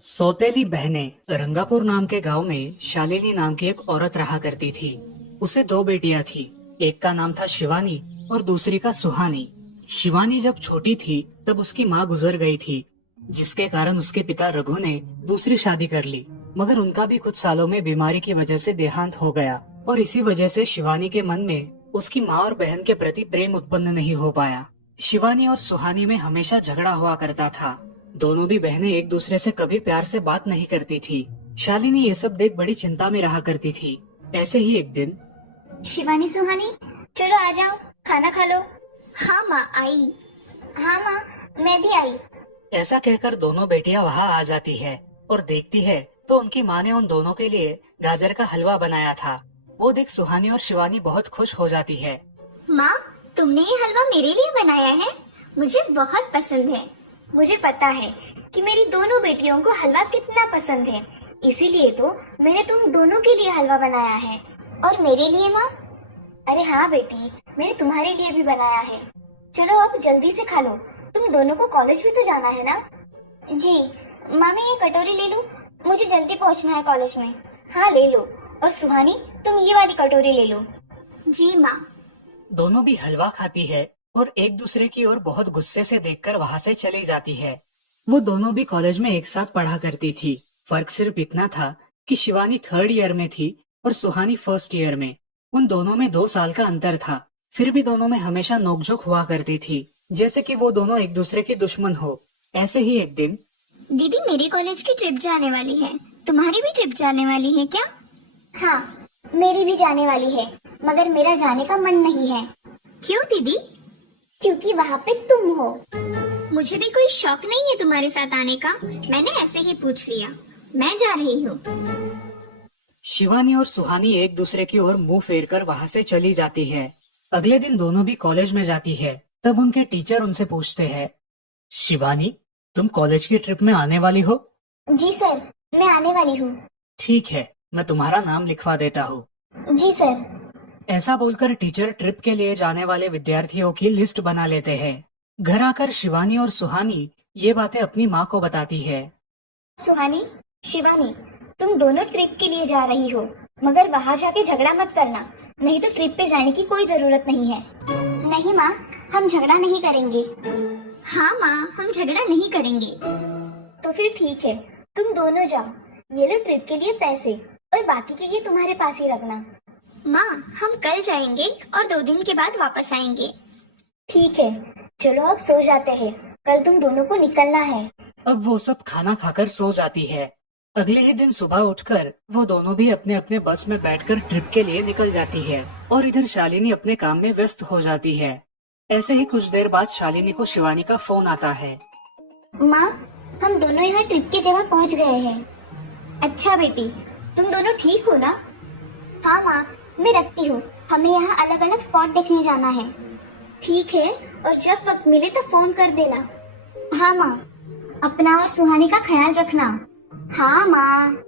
सौतेली बहनें रंगापुर नाम के गांव में शालिनी नाम की एक औरत रहा करती थी। उसे दो बेटियां थी। एक का नाम था शिवानी और दूसरी का सुहानी। शिवानी जब छोटी थी तब उसकी माँ गुजर गई थी, जिसके कारण उसके पिता रघु ने दूसरी शादी कर ली। मगर उनका भी कुछ सालों में बीमारी की वजह से देहांत हो गया और इसी वजह से शिवानी के मन में उसकी माँ और बहन के प्रति प्रेम उत्पन्न नहीं हो पाया। शिवानी और सुहानी में हमेशा झगड़ा हुआ करता था। दोनों भी बहनें एक दूसरे से कभी प्यार से बात नहीं करती थी। शालिनी ये सब देख बड़ी चिंता में रहा करती थी। ऐसे ही एक दिन शिवानी सुहानी, चलो आ जाओ, खाना खा लो। हाँ माँ आई। हाँ माँ, मैं भी आई। ऐसा कहकर दोनों बेटियां वहाँ आ जाती है और देखती है तो उनकी माँ ने उन दोनों के लिए गाजर का हलवा बनाया था। वो देख सुहानी और शिवानी बहुत खुश हो जाती है। माँ, तुमने ये हलवा मेरे लिए बनाया है? मुझे बहुत पसंद है। मुझे पता है कि मेरी दोनों बेटियों को हलवा कितना पसंद है, इसीलिए तो मैंने तुम दोनों के लिए हलवा बनाया है। और मेरे लिए माँ? अरे हाँ बेटी, मैंने तुम्हारे लिए भी बनाया है। चलो अब जल्दी से खा लो, तुम दोनों को कॉलेज भी तो जाना है ना? जी माँ, मैं ये कटोरी ले लूँ? मुझे जल्दी पहुँचना है कॉलेज में। हाँ ले लो। और सुहानी, तुम ये वाली कटोरी ले लो। जी माँ। दोनों भी हलवा खाती है और एक दूसरे की ओर बहुत गुस्से से देखकर वहाँ से चली जाती है। वो दोनों भी कॉलेज में एक साथ पढ़ा करती थी। फर्क सिर्फ इतना था कि शिवानी 3rd ईयर में थी और सुहानी 1st ईयर में। उन दोनों में 2 साल का अंतर था। फिर भी दोनों में हमेशा नोकझोंक हुआ करती थी, जैसे कि वो दोनों एक दूसरे के दुश्मन हो। ऐसे ही एक दिन दीदी, मेरी कॉलेज की ट्रिप जाने वाली है, तुम्हारी भी ट्रिप जाने वाली है क्या? हाँ, मेरी भी जाने वाली है, मगर मेरा जाने का मन नहीं है। क्यों दीदी? क्योंकि वहाँ पे तुम हो। मुझे भी कोई शौक नहीं है तुम्हारे साथ आने का, मैंने ऐसे ही पूछ लिया। मैं जा रही हूँ। शिवानी और सुहानी एक दूसरे की ओर मुंह फेरकर वहाँ से चली जाती है। अगले दिन दोनों भी कॉलेज में जाती है। तब उनके टीचर उनसे पूछते हैं, शिवानी, तुम कॉलेज की ट्रिप में आने वाली हो? जी सर, मैं आने वाली हूँ। ठीक है, मैं तुम्हारा नाम लिखवा देता हूँ। जी सर। ऐसा बोलकर टीचर ट्रिप के लिए जाने वाले विद्यार्थियों की लिस्ट बना लेते हैं। घर आकर शिवानी और सुहानी ये बातें अपनी माँ को बताती है। सुहानी, शिवानी, तुम दोनों ट्रिप के लिए जा रही हो, मगर वहाँ जाके झगड़ा मत करना, नहीं तो ट्रिप पे जाने की कोई जरूरत नहीं है। नहीं माँ, हम झगड़ा नहीं करेंगे। हाँ माँ, हम झगड़ा नहीं करेंगे। तो फिर ठीक है, तुम दोनों जाओ। ये लो ट्रिप के लिए पैसे, और बाकी के ये तुम्हारे पास ही रखना। माँ, हम कल जाएंगे और 2 दिन के बाद वापस आएंगे। ठीक है, चलो अब सो जाते हैं, कल तुम दोनों को निकलना है। अब वो सब खाना खाकर सो जाती है। अगले ही दिन सुबह उठकर वो दोनों भी अपने अपने बस में बैठकर ट्रिप के लिए निकल जाती है और इधर शालिनी अपने काम में व्यस्त हो जाती है। ऐसे ही कुछ देर बाद शालिनी को शिवानी का फोन आता है। माँ, हम दोनों यहाँ ट्रिप की जगह पहुँच गए हैं। अच्छा बेटी, तुम दोनों ठीक हो ना? हाँ माँ, मैं रखती हूँ, हमें यहाँ अलग अलग स्पॉट देखने जाना है। ठीक है, और जब वक्त मिले तो फोन कर देना। हाँ माँ, अपना और सुहानी का ख्याल रखना। हाँ माँ।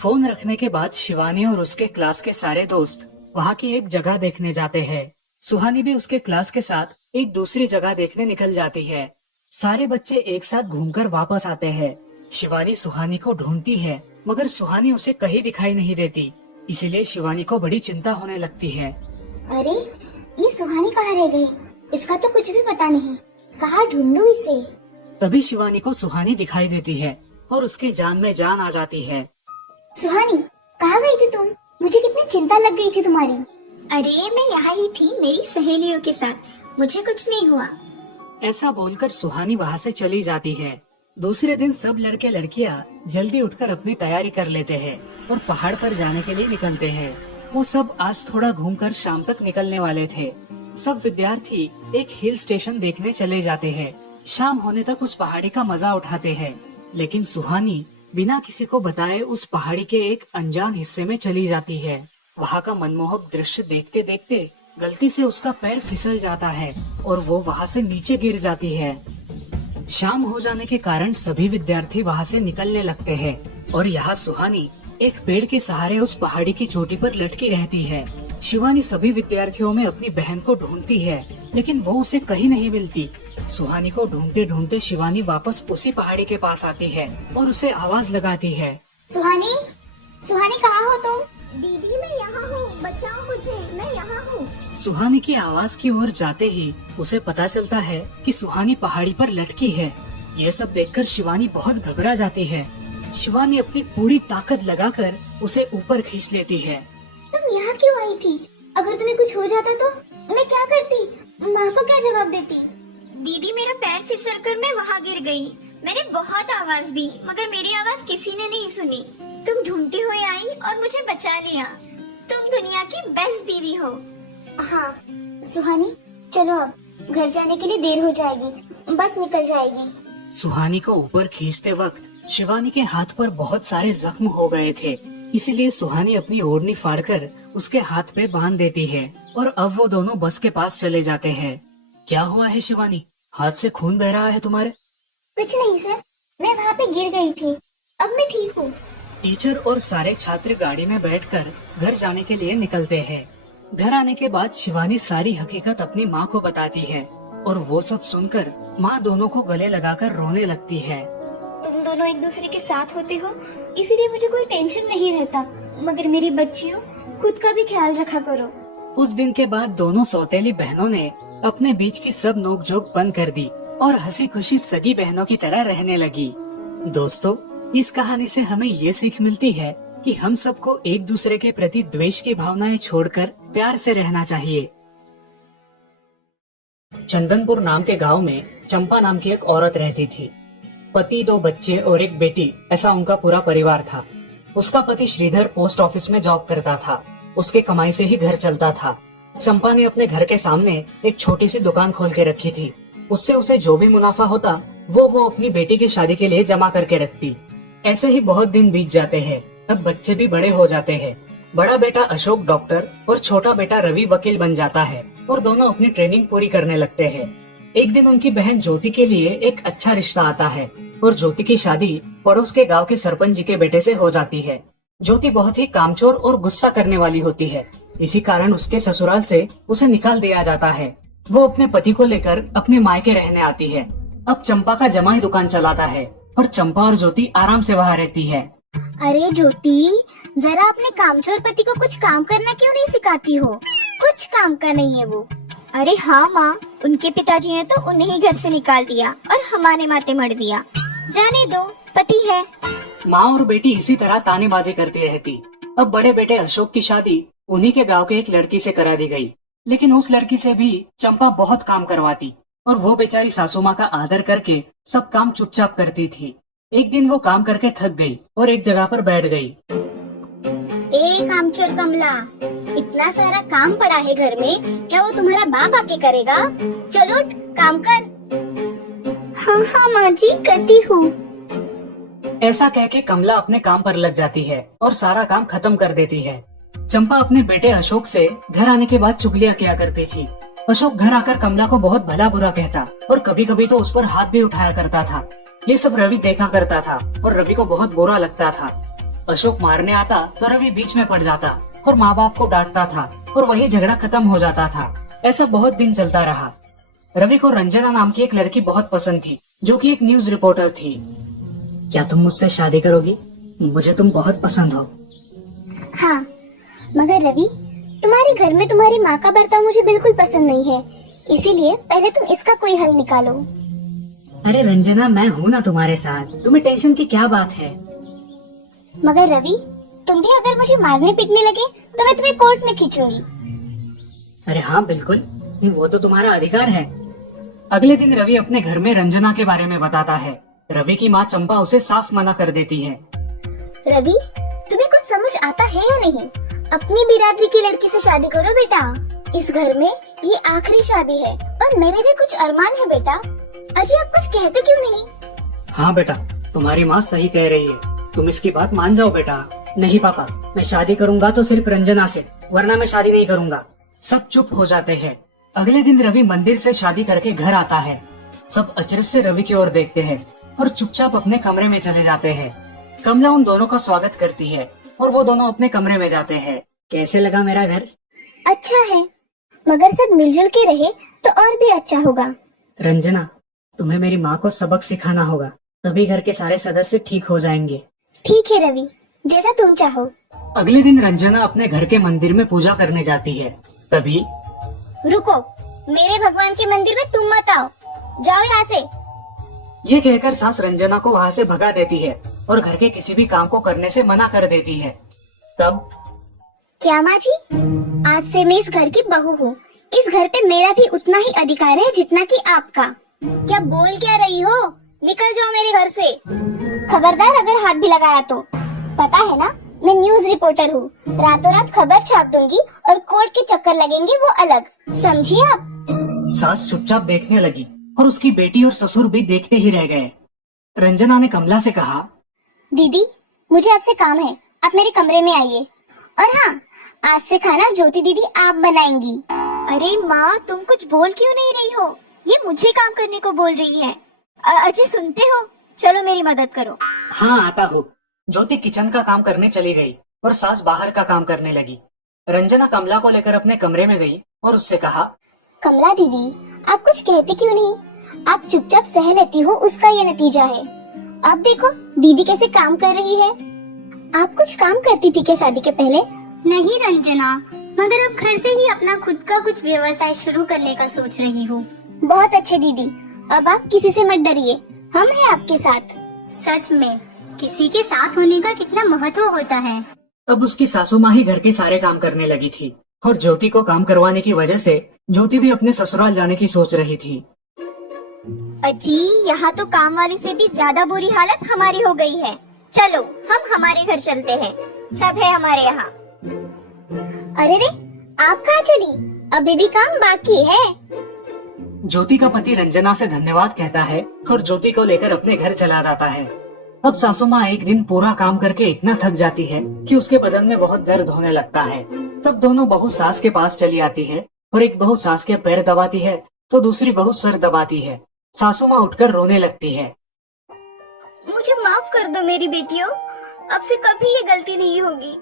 फोन रखने के बाद शिवानी और उसके क्लास के सारे दोस्त वहाँ की एक जगह देखने जाते हैं। सुहानी भी उसके क्लास के साथ एक दूसरी जगह देखने निकल जाती है। सारे बच्चे एक साथ घूमकर वापस आते हैं। शिवानी सुहानी को ढूंढती है, मगर सुहानी उसे कहीं दिखाई नहीं देती। इसीलिए शिवानी को बड़ी चिंता होने लगती है। अरे, ये सुहानी कहाँ रह गई? इसका तो कुछ भी पता नहीं, कहाँ ढूंढूं इसे? तभी शिवानी को सुहानी दिखाई देती है और उसके जान में जान आ जाती है। सुहानी, कहाँ गई थी तुम? मुझे कितनी चिंता लग गई थी तुम्हारी। अरे, मैं यहाँ ही थी मेरी सहेलियों के साथ, मुझे कुछ नहीं हुआ। ऐसा बोलकर सुहानी वहाँ से चली जाती है। दूसरे दिन सब लड़के लड़कियाँ जल्दी उठकर अपनी तैयारी कर लेते हैं और पहाड़ पर जाने के लिए निकलते हैं। वो सब आज थोड़ा घूमकर शाम तक निकलने वाले थे। सब विद्यार्थी एक हिल स्टेशन देखने चले जाते हैं। शाम होने तक उस पहाड़ी का मजा उठाते हैं, लेकिन सुहानी बिना किसी को बताए उस पहाड़ी के एक अनजान हिस्से में चली जाती है। वहाँ का मनमोहक दृश्य देखते देखते गलती से उसका पैर फिसल जाता है और वो वहाँ से नीचे गिर जाती है। शाम हो जाने के कारण सभी विद्यार्थी वहाँ से निकलने लगते हैं और यहाँ सुहानी एक पेड़ के सहारे उस पहाड़ी की चोटी पर लटकी रहती है। शिवानी सभी विद्यार्थियों में अपनी बहन को ढूंढती है, लेकिन वो उसे कहीं नहीं मिलती। सुहानी को ढूंढते ढूंढते शिवानी वापस उसी पहाड़ी के पास आती है और उसे आवाज लगाती है। सुहानी, सुहानी कहाँ हो तुम? दीदी मैं यहाँ हूँ, बचाओ मुझे, मैं यहाँ हूँ। सुहानी की आवाज की ओर जाते ही उसे पता चलता है कि सुहानी पहाड़ी पर लटकी है। ये सब देखकर शिवानी बहुत घबरा जाती है। शिवानी अपनी पूरी ताकत लगाकर उसे ऊपर खींच लेती है। तुम यहाँ क्यों आई थी? अगर तुम्हें कुछ हो जाता तो मैं क्या करती? माँ को क्या जवाब देती? दीदी मेरा पैर फिसल कर मैं वहाँ गिर गई। मैंने बहुत आवाज दी मगर मेरी आवाज किसी ने नहीं सुनी। तुम ढूंढते हुए आई और मुझे बचा लिया। तुम दुनिया की बेस्ट दीदी हो। हाँ सुहानी, चलो अब घर जाने के लिए देर हो जाएगी, बस निकल जाएगी। सुहानी को ऊपर खींचते वक्त शिवानी के हाथ पर बहुत सारे जख्म हो गए थे, इसीलिए सुहानी अपनी ओढ़नी फाड़कर उसके हाथ पे बांध देती है और अब वो दोनों बस के पास चले जाते हैं। क्या हुआ है शिवानी, हाथ से खून बह रहा है तुम्हारे? कुछ नहीं सर, मैं वहाँ पे गिर गई थी, अब मैं ठीक हूँ। टीचर और सारे छात्र गाड़ी में बैठकर घर जाने के लिए निकलते हैं। घर आने के बाद शिवानी सारी हकीकत अपनी माँ को बताती है और वो सब सुनकर माँ दोनों को गले लगाकर रोने लगती है। तुम दोनों एक दूसरे के साथ होते हो इसीलिए मुझे कोई टेंशन नहीं रहता, मगर मेरी बच्चियों खुद का भी ख्याल रखा करो। उस दिन के बाद दोनों सौतेली बहनों ने अपने बीच की सब नोकझोंक बंद कर दी और हंसी खुशी सगी बहनों की तरह रहने लगी। दोस्तों, इस कहानी से हमें ये सीख मिलती है कि हम सबको एक दूसरे के प्रति द्वेष की भावनाएं छोड़कर प्यार से रहना चाहिए। चंदनपुर नाम के गांव में चंपा नाम की एक औरत रहती थी। पति, 2 बच्चे और एक बेटी, ऐसा उनका पूरा परिवार था। उसका पति श्रीधर पोस्ट ऑफिस में जॉब करता था। उसके कमाई से ही घर चलता था। चंपा ने अपने घर के सामने एक छोटी सी दुकान खोल के रखी थी। उससे उसे जो भी मुनाफा होता वो अपनी बेटी की शादी के लिए जमा करके रखती। ऐसे ही बहुत दिन बीत जाते हैं। अब बच्चे भी बड़े हो जाते हैं। बड़ा बेटा अशोक डॉक्टर और छोटा बेटा रवि वकील बन जाता है और दोनों अपनी ट्रेनिंग पूरी करने लगते हैं। एक दिन उनकी बहन ज्योति के लिए एक अच्छा रिश्ता आता है और ज्योति की शादी पड़ोस के गांव के सरपंच जी के बेटे से हो जाती है। ज्योति बहुत ही कामचोर और गुस्सा करने वाली होती है। इसी कारण उसके ससुराल से उसे निकाल दिया जाता है। वो अपने पति को लेकर अपने मायके रहने आती है। अब चंपा का जमाई दुकान चलाता है और चंपा और ज्योति आराम से वहाँ रहती है। अरे ज्योति, जरा अपने कामचोर पति को कुछ काम करना क्यों नहीं सिखाती हो? कुछ काम का नहीं है वो। अरे हाँ माँ, उनके पिताजी ने तो उन्हें ही घर से निकाल दिया और हमारे माथे मर दिया। जाने दो, पति है। माँ और बेटी इसी तरह तानेबाजी करती रहती। अब बड़े बेटे अशोक की शादी उन्हीं के गांव के एक लड़की से करा दी गई, लेकिन उस लड़की से भी चंपा बहुत काम करवाती और वो बेचारी सासू माँ का आदर करके सब काम चुपचाप करती थी। एक दिन वो काम करके थक गई और एक जगह पर बैठ गई। ए कामचोर कमला, इतना सारा काम पड़ा है घर में, क्या वो तुम्हारा बाप आके करेगा? चलो उठ, काम कर। हाँ हाँ माँ जी, करती हूँ। ऐसा कह के कमला अपने काम पर लग जाती है और सारा काम खत्म कर देती है। चंपा अपने बेटे अशोक से घर आने के बाद चुगलियां किया करती थी। अशोक घर आकर कमला को बहुत भला बुरा कहता और कभी कभी तो उस पर हाथ भी उठाया करता था। ये सब रवि देखा करता था और रवि को बहुत बुरा लगता था। अशोक मारने आता तो रवि बीच में पड़ जाता और माँ बाप को डांटता था और वही झगड़ा खत्म हो जाता था। ऐसा बहुत दिन चलता रहा। रवि को रंजना नाम की एक लड़की बहुत पसंद थी, जो कि एक न्यूज रिपोर्टर थी। क्या तुम मुझसे शादी करोगी? मुझे तुम बहुत पसंद हो। हाँ, मगर रवि, तुम्हारे घर में तुम्हारी माँ का बर्ताव मुझे बिल्कुल पसंद नहीं है, इसीलिए पहले तुम इसका कोई हल निकालो। अरे रंजना, मैं हूँ ना तुम्हारे साथ, तुम्हें टेंशन की क्या बात है? मगर रवि, तुम भी अगर मुझे मारने पीटने लगे तो मैं तुम्हें कोर्ट में खींचूंगी। अरे हाँ बिल्कुल, वो तो तुम्हारा अधिकार है। अगले दिन रवि अपने घर में रंजना के बारे में बताता है। रवि की माँ चंपा उसे साफ मना कर देती है। रवि, तुम्हें कुछ समझ आता है या नहीं? अपनी बिरादरी की लड़की से शादी करो बेटा। इस घर में ये आखिरी शादी है और मेरे भी कुछ अरमान है बेटा। अजी, आप कुछ कहते क्यों नहीं? हाँ बेटा, तुम्हारी माँ सही कह रही है, तुम इसकी बात मान जाओ बेटा। नहीं पापा, मैं शादी करूंगा तो सिर्फ रंजना से, वरना मैं शादी नहीं करूंगा। सब चुप हो जाते हैं। अगले दिन रवि मंदिर से शादी करके घर आता है। सब अचरज से रवि की ओर देखते हैं और चुपचाप अपने कमरे में चले जाते हैं। कमला उन दोनों का स्वागत करती है और वो दोनों अपने कमरे में जाते हैं। कैसे लगा मेरा घर? अच्छा है, मगर सब मिलजुल के रहे तो और भी अच्छा होगा। रंजना, तुम्हें मेरी माँ को सबक सिखाना होगा, तभी घर के सारे सदस्य ठीक हो जाएंगे। ठीक है रवि, जैसा तुम चाहो। अगले दिन रंजना अपने घर के मंदिर में पूजा करने जाती है। तभी रुको, मेरे भगवान के मंदिर में तुम मत आओ, जाओ यहाँ से। ये कहकर सास रंजना को वहाँ से भगा देती है और घर के किसी भी काम को करने से मना कर देती है। तब क्या माँ जी, आज से मैं इस घर की बहू हूँ। इस घर पे मेरा भी उतना ही अधिकार है जितना कि आपका। क्या बोल क्या रही हो? निकल जाओ मेरे घर से। खबरदार अगर हाथ भी लगाया तो। पता है ना, मैं न्यूज रिपोर्टर हूँ। रातों रात खबर छाप दूंगी और कोर्ट के चक्कर लगेंगे वो अलग, समझिए आप। सास चुपचाप देखने लगी और उसकी बेटी और ससुर भी देखते ही रह गए। रंजना ने कमला से कहा, दीदी, मुझे आपसे काम है, आप मेरे कमरे में आइए। और हाँ, आज से खाना ज्योति दीदी आप बनाएंगी। अरे माँ, तुम कुछ बोल क्यों नहीं रही हो? ये मुझे काम करने को बोल रही है। अजय सुनते हो? चलो मेरी मदद करो। हाँ आता हूँ। ज्योति किचन का काम करने चली गई और सास बाहर का काम करने लगी। रंजना कमला को लेकर अपने कमरे में गई और उससे कहा, कमला दीदी, आप कुछ कहते क्यों नहीं? आप चुपचाप सह लेती हो, उसका ये नतीजा है। अब देखो दीदी कैसे काम कर रही है। आप कुछ काम करती थी क्या शादी के पहले? नहीं रंजना, मगर अब घर से ही अपना खुद का कुछ व्यवसाय शुरू करने का सोच रही हूँ। बहुत अच्छे दीदी, अब आप किसी से मत डरिए, हम हैं आपके साथ। सच में किसी के साथ होने का कितना महत्व होता है। अब उसकी सासू माँ ही घर के सारे काम करने लगी थी और ज्योति को काम करवाने की वजह से ज्योति भी अपने ससुराल जाने की सोच रही थी। अजी, यहाँ तो काम वाली से भी ज्यादा बुरी हालत हमारी हो गई है। चलो हम हमारे घर चलते हैं, सब है हमारे यहाँ। अरे रे, आप कहाँ चली? अभी भी काम बाकी है। ज्योति का पति रंजना से धन्यवाद कहता है और ज्योति को लेकर अपने घर चला जाता है। अब सासू माँ एक दिन पूरा काम करके इतना थक जाती है कि उसके बदन में बहुत दर्द होने लगता है। तब दोनों बहू सास के पास चली आती है और एक बहू सास के पैर दबाती है तो दूसरी बहू सर दबाती है। सासू माँ उठकर रोने लगती है। मुझे माफ कर दो मेरी बेटियों, अब से कभी ये गलती नहीं होगी।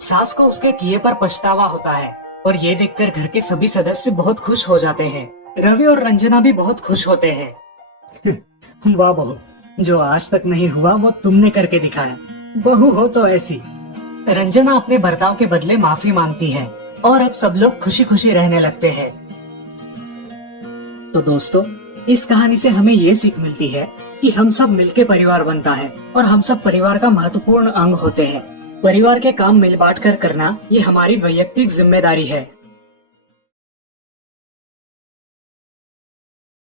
सास को उसके किए पर पछतावा होता है और ये देखकर घर के सभी सदस्य बहुत खुश हो जाते हैं। रवि और रंजना भी बहुत खुश होते हैं। वाह बहू, जो आज तक नहीं हुआ वो तुमने करके दिखाया। बहू हो तो ऐसी। रंजना अपने बर्ताव के बदले माफी मांगती है और अब सब लोग खुशी खुशी रहने लगते हैं। तो दोस्तों, इस कहानी से हमें ये सीख मिलती है कि हम सब मिलके परिवार बनता है और हम सब परिवार का महत्वपूर्ण अंग होते हैं। परिवार के काम मिल बांट कर करना ये हमारी वैयक्तिक जिम्मेदारी है।